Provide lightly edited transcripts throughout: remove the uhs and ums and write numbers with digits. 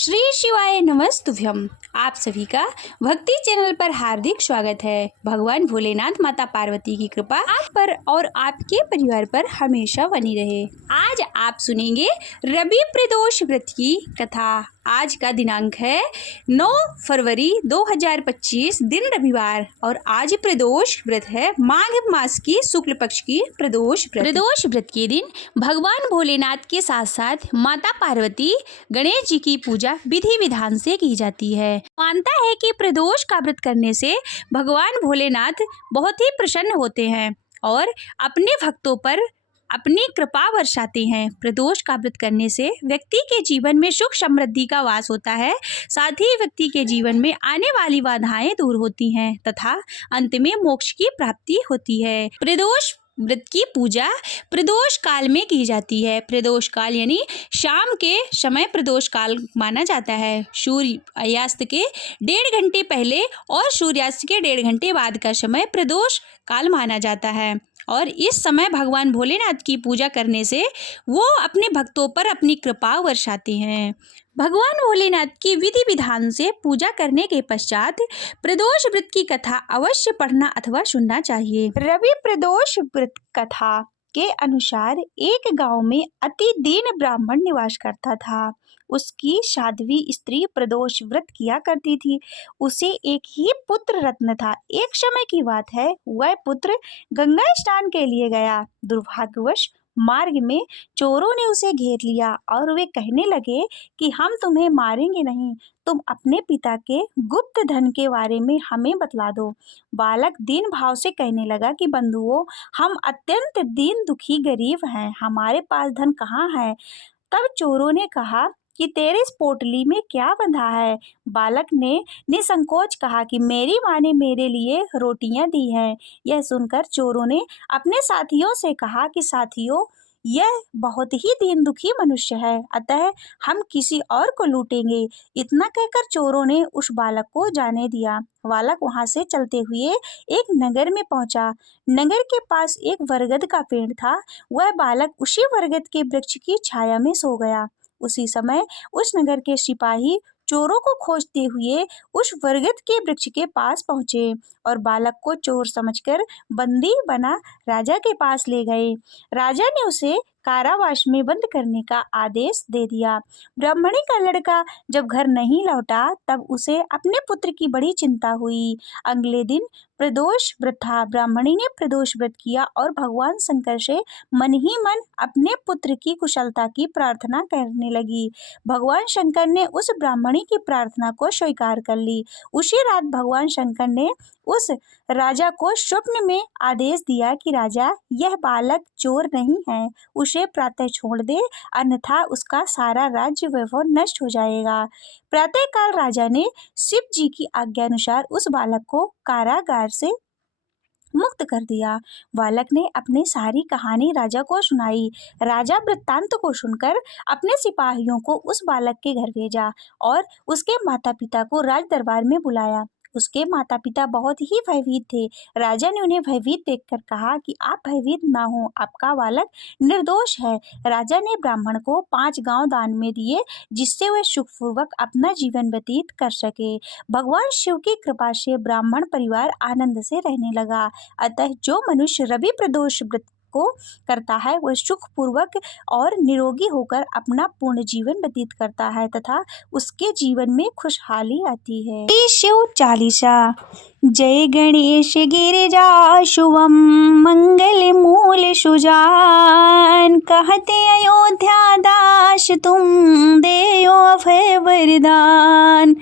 श्री शिवाय नमस्तुभ्यम। आप सभी का भक्ति चैनल पर हार्दिक स्वागत है। भगवान भोलेनाथ माता पार्वती की कृपा आप पर और आपके परिवार पर हमेशा बनी रहे। आज आप सुनेंगे रवि प्रदोष व्रत की कथा। आज का दिनांक है 9 फरवरी 2025 दिन रविवार और आज प्रदोष व्रत है माघ मास की शुक्ल पक्ष की प्रदोष व्रत के दिन भगवान भोलेनाथ के साथ साथ माता पार्वती गणेश जी की पूजा विधि विधान से की जाती है। मानता है कि प्रदोष का व्रत करने से भगवान भोलेनाथ बहुत ही प्रसन्न होते हैं और अपने भक्तों पर अपनी कृपा वर्षाते हैं। प्रदोष का व्रत करने से व्यक्ति के जीवन में सुख समृद्धि का वास होता है, साथ ही व्यक्ति के जीवन में आने वाली बाधाएं दूर होती हैं तथा अंत में मोक्ष की प्राप्ति होती है। प्रदोष व्रत की पूजा प्रदोष काल में की जाती है। प्रदोष काल यानी शाम के समय प्रदोष काल माना जाता है। सूर्यास्त के 1.5 घंटे पहले और सूर्यास्त के 1.5 घंटे बाद का समय प्रदोष काल माना जाता है और इस समय भगवान भोलेनाथ की पूजा करने से वो अपने भक्तों पर अपनी कृपा वर्षाते हैं। भगवान भोलेनाथ की विधि विधान से पूजा करने के पश्चात प्रदोष व्रत की कथा अवश्य पढ़ना अथवा सुनना चाहिए। रवि प्रदोष व्रत कथा के अनुसार एक गांव में अति दीन ब्राह्मण निवास करता था। उसकी साध्वी स्त्री प्रदोष व्रत किया करती थी। उसे एक ही पुत्र रत्न था। एक समय की बात है, वह पुत्र गंगा स्नान के लिए गया। दुर्भाग्यवश मार्ग में चोरों ने उसे घेर लिया और वे कहने लगे कि हम तुम्हें मारेंगे नहीं, तुम अपने पिता के गुप्त धन के बारे में हमें बतला दो। बालक दीन भाव से कहने लगा कि बंधुओं, हम अत्यंत दीन दुखी गरीब हैं, हमारे पास धन कहाँ है। तब चोरों ने कहा कि तेरे इस पोटली में क्या बंधा है। बालक ने निसंकोच कहा कि मेरी माँ ने मेरे लिए रोटियां दी हैं। यह सुनकर चोरों ने अपने साथियों से कहा कि साथियों, यह बहुत ही दीन दुखी मनुष्य है, अतः हम किसी और को लूटेंगे। इतना कहकर चोरों ने उस बालक को जाने दिया। बालक वहां से चलते हुए एक नगर में पहुंचा। नगर के पास एक बरगद का पेड़ था। वह बालक उसी बरगद के वृक्ष की छाया में सो गया। उसी समय उस नगर के सिपाही चोरों को खोजते हुए उस बरगद के वृक्ष के पास पहुंचे और बालक को चोर समझकर बंदी बना राजा के पास ले गए। राजा ने उसे कारावास में बंद करने का आदेश दे दिया। ब्राह्मणी का लड़का जब घर नहीं लौटा तब उसे अपने पुत्र की बड़ी चिंता हुई। अगले दिन प्रदोष व्रत था। ब्राह्मणी ने प्रदोष व्रत किया और भगवान शंकर से मन ही मन अपने पुत्र की कुशलता की प्रार्थना करने लगी। भगवान शंकर ने उस ब्राह्मणी की प्रार्थना को स्वीकार कर ली। उसी रात भगवान शंकर ने उस राजा को स्वप्न में आदेश दिया कि राजा, यह बालक चोर नहीं है, उसे प्रातः छोड़ दे, अन्यथा उसका सारा राज्य वैभव नष्ट हो जाएगा। प्रातःकाल राजा ने शिव जी की आज्ञा अनुसार उस बालक को कारागार से मुक्त कर दिया। बालक ने अपनी सारी कहानी राजा को सुनाई। राजा वृत्तांत को सुनकर अपने सिपाहियों को उस बालक के घर भेजा और उसके माता पिता को राज दरबार में बुलाया। उसके माता पिता बहुत ही भयभीत थे। राजा ने उन्हें भयभीत देखकर कहा कि आप भयभीत ना हो, आपका बालक निर्दोष है। राजा ने ब्राह्मण को 5 गांव दान में दिए, जिससे वह सुखपूर्वक अपना जीवन व्यतीत कर सके। भगवान शिव की कृपा से ब्राह्मण परिवार आनंद से रहने लगा। अतः जो मनुष्य रवि प्रदोष व्रत को करता है वह सुखपूर्वक और निरोगी होकर अपना पूर्ण जीवन व्यतीत करता है तथा उसके जीवन में खुशहाली आती है। शिव चालीसा। जय गणेश गिरिजा शुभम मंगल मूल सुजान, कहते अयोध्या दास तुम देयो अभय वरदान।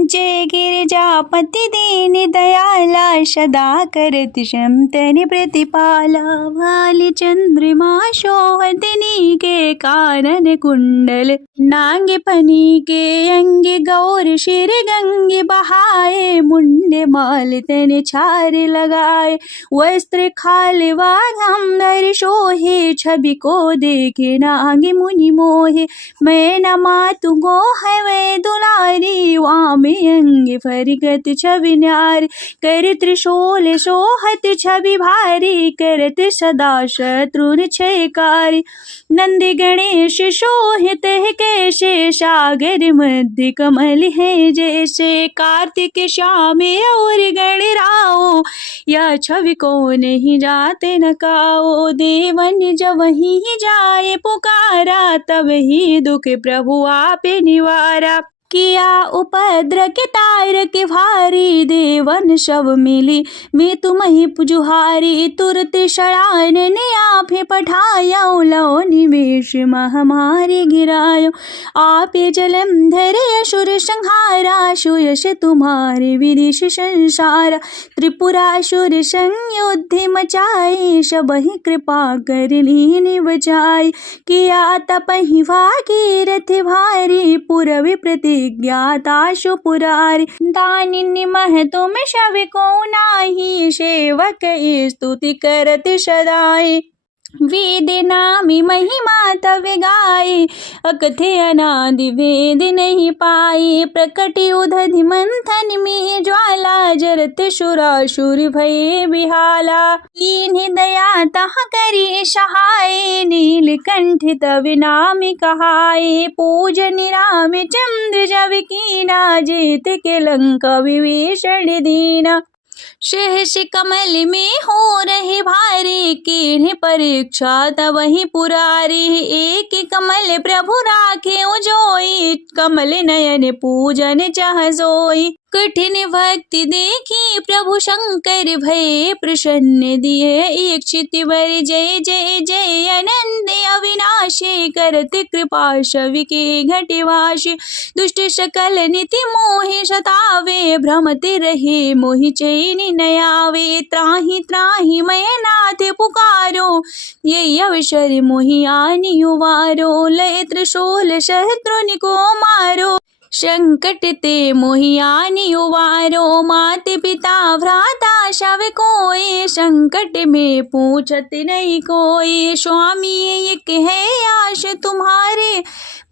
जय गिरिजापति दीन दयाला, सदा करत समतन प्रतिपाला। भाल चंद्रमा शोहतनी के कानन कुंडल, नांग फनी के अंग गौर शिर गंगे बहाए। मुंडे माल तन छार लगाए, वस्त्र खाल वाघम्बर शोहे। छवि को देखे नाग मुनि मोहे, मैं न मातु गो है वे दुलारी। वाम में अंग फरिगत छवि न्यारी, कर त्रिशूल सोहत छवि भारी, करत सदा शत्रुन क्षयकारी। नंदी गणेश शोहित है कैसे, सागर मध्य कमल है जैसे, कार्तिक श्याम और गणराओ, यह छवि को नहीं जाते नकाओ। देवन जब वहीं जाए पुकारा, तब ही दुख प्रभु आपे निवारा। किया उपद्र के तार के भारी, देवन शव मिली मैं तुम्हें पुजुहारी। तुरत शरान ने आपे पठाया, लो निवेश महामारी गिरायो। आपे जलंधर असुर संहारा, सुयश तुम्हारे विदिश संसारा। त्रिपुरासुर संयुद्ध मचाए, सबहि कृपा कर लीन बचाई। किया तपहि भागीरथ भारी, पूरब प्रति ज्ञाता पुरारी। दानिनि मह तुम शव को नाही, सेवक स्तुति करत सदाई। वेद नामी महिमा तव गाई, अकथे अनादि भेद नहीं पाई। प्रकटि उदधि मंथन में ज्वाला, जरत सुरासुर भये बिहाला। इन्हीं दया तह करी सहाय, नीलकंठ तव नाम कहाय। पूजन राम चंद्र जब कीना, जेत के लंका विभीषण दीना। सहस कमल में हो रहे भारी, किन्हीं परीक्षा तब ही पुरारी। एक कमल प्रभु राखे उजोई, कमल नयन पूजन चाह सोई। कठिन भक्ति देखी प्रभु शंकर भये, प्रसन्न दिए इच्छित वर। जय जय जय अनंत अविनाशी, करत कृपा शवि के घटिवाशी। दुष्ट सकल नीति मोहि सतावे, भ्रमत रहे मोहि चैन न आवे। त्राहि त्राहि मैं नाथ पुकारो, ये अवसर मोहि आनि उबारो। लय त्रिशूल शत्रुनि को मारो, संकट ते मोहि आनि उबारो। मात पिता भ्राता शव कोई, संकट में पूछत नहीं कोई। स्वामी एक है आश तुम्हारे,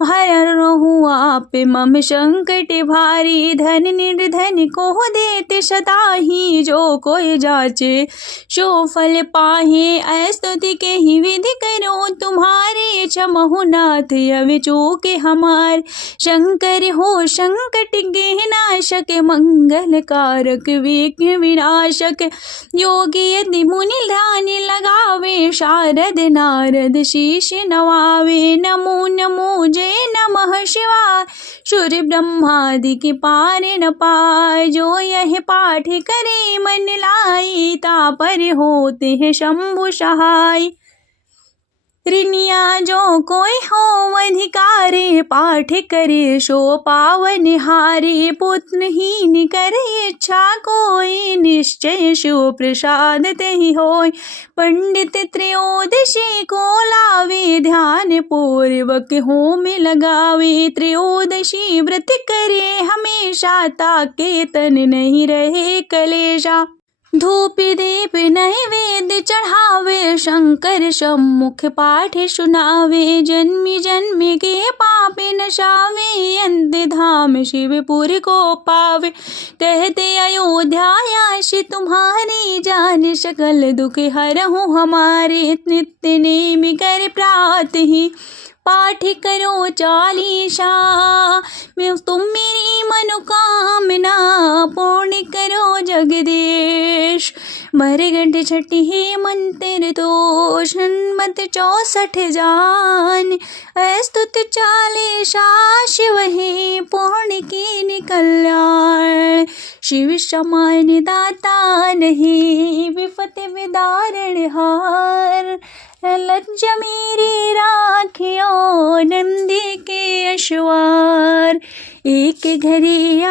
भर रहूं आप मम संकट भारी। धन निर्धन को देते सदा ही, जो कोई जाचे सो फल पाहे। स्तुति के ही विधि करो तुम्हारे, क्षमहु नाथ अवि चूके हमार। शंकर हो संकट के नाशक, मंगल कारक विघ्न विनाशक। योगी यदि मुनि ध्यान लगावे, शारद नारद शीश नवावे। नमो नमो जय नमः शिवाय, सूर्य ब्रह्मादि के पार न पाए। जो यह पाठ करे मन लाई, तापर होते हैं शंभु सहाय। ऋनिया जो कोई हो अधिकारी, पाठ करे सो पावन हारी। पुत्रहीन करे इच्छा कोई, निश्चय शिव प्रसाद तेहि होय। पंडित त्रयोदशी को लावे, ध्यान पूर्वक होम लगावे। त्रयोदशी व्रत करे हमेशा, ताके तन नहीं रहे कलेशा। धूप दीप नैवेद्य चढ़ावे, शंकर सम्मुख पाठ सुनावे। जन्मी जन्मी के पाप नशावे, अंत धाम शिवपुर को पावे। कहते अयोध्यायाश तुम्हारी, जान सकल दुख हरहु हमारे। नित्य नेम कर प्रात ही पाठ करो चालीसा, मैं तुम मेरी मनोकामना पूर्ण करो जगदीश। मरघट छठी हे मंत्र दोष, हनुमत 64 जान। स्तुत चालीसा शिव हे पूर्ण की कल्याण। शिव समान दाता नहीं, विपत विदारण हार। लज्ज मेरी राखियो नंदी के अश्वार। एक घड़ी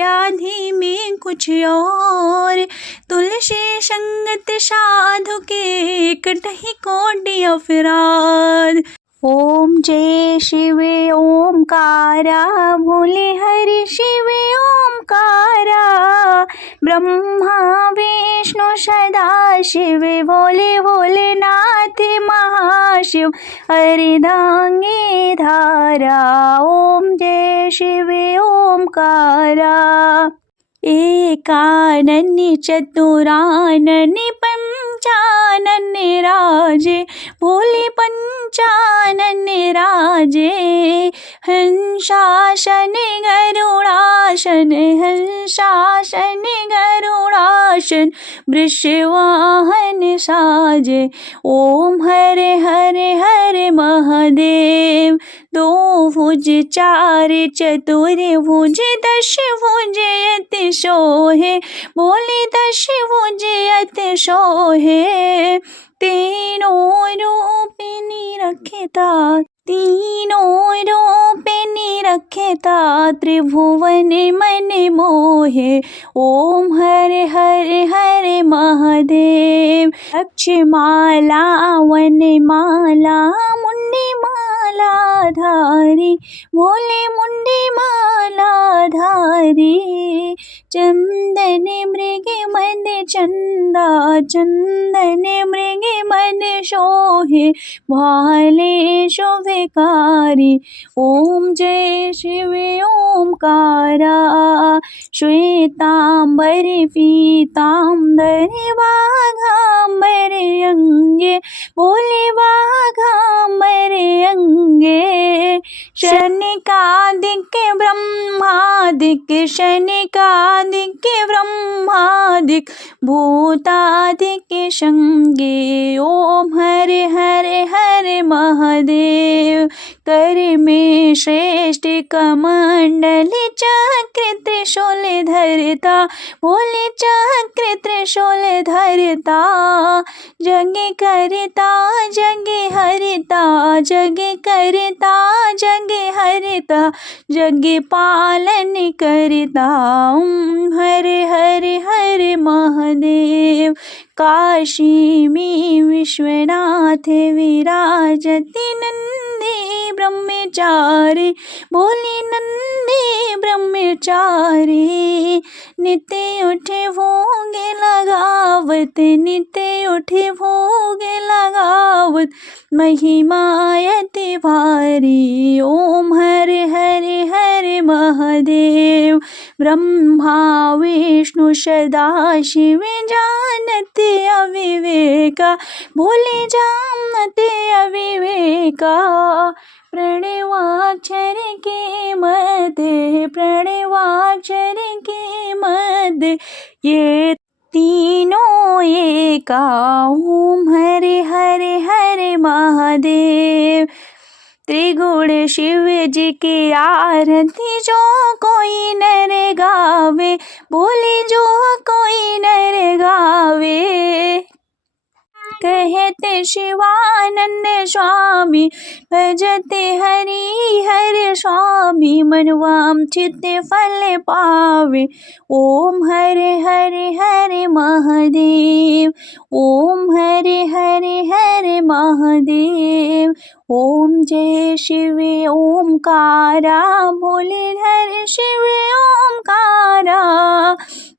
आधी में कुछ और, तुलसी संगत साधु के कटहि कोटि अपराध। ओम जय शिव ओमकारा भोले हरि शिव ओमकारा ब्रह्मा विष्णु सदा शिव भोले भोलेनाथ महाशिव अर्धांगी धारा। ओम जय शिव ओमकारा एकाननि चतुराननि पंचानन राजे भोले पंचानन राजे हंसासन गरुड़ासन हंसासन गरुड़ासन वृषवाहन साजे। ओम हरे हरे हरे महादेव। दो भुज चार चतुर भुज दश भुज अति सोहे बोले दश भुज अति सोहे। तीनों रूप निरखता तीनों रूप निरखता त्रिभुवन मन मोहे। ओम हरे हरे हरे महादेव। अक्षमाला वनमाला मुंडी माला धारी भोले मुंडी माला धारी। चंदन मृग मन चंदा चंदन मृग मन शोहे भाले शुभकारी। ओम जय शिव ओमकारा श्वेतांबर पीतांबर बाघांबर अंगे बोले बाघांबर अंगे। शनिकादिक ब्रह्मादिक शनिकादिक ब्रह्मादिक भूतादिक संगे। ओम हरे हरे हरे महादेव। कर में श्रेष्ठ कमंडल चक्र त्रिशूल धरता बोले चक्र त्रिशूल धरता। जग करता जग हरता जग करता जग हरता जग पालन करता। हरे हरे हरे महादेव। काशी में विश्वनाथ विराजति नंदी ब्रह्मचारी बोले नंदी ब्रह्मचारी। नित्य उठे भोग लगावत नित्य उठे भोग लगावत महिमायति भारी। ओम हरे हरे हरे महादेव। ब्रह्मा विष्णु सदा शिव जानते अविवेका बोले जानते अविवेका। प्रणवाक्षर के मध्य प्रणवाक्षर के मध्य ये तीनों एका। ओम हरे हरे हरे महादेव। त्रिगुण शिव जी की आरती जो कोई नर गावे बोले जो कोई नर गावे। कहते शिवानंद स्वामी भजते हरि हर स्वामी मनवाम चित्त फल पावे। ओम हरे हरे हरे महादेव। ओम हरे हरे हरे महादेव। ओम जय शिव ओमकारा भोले हरि शिव ओमकारा।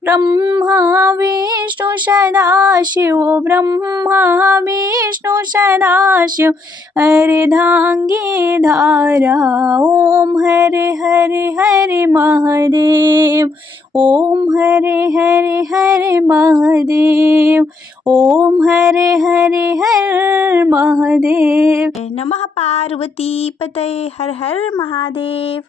ब्रह्मा विष्णु सदा शिव ब्रह्मा विष्णु सदा शिव अर्धांगी धारा। ओम हरे हरे हरे महादेव। ओम हरे हरे हरे महादेव। ओम हरे हरे हर महादेव। नमः पार्वती पतये हर हर महादेव।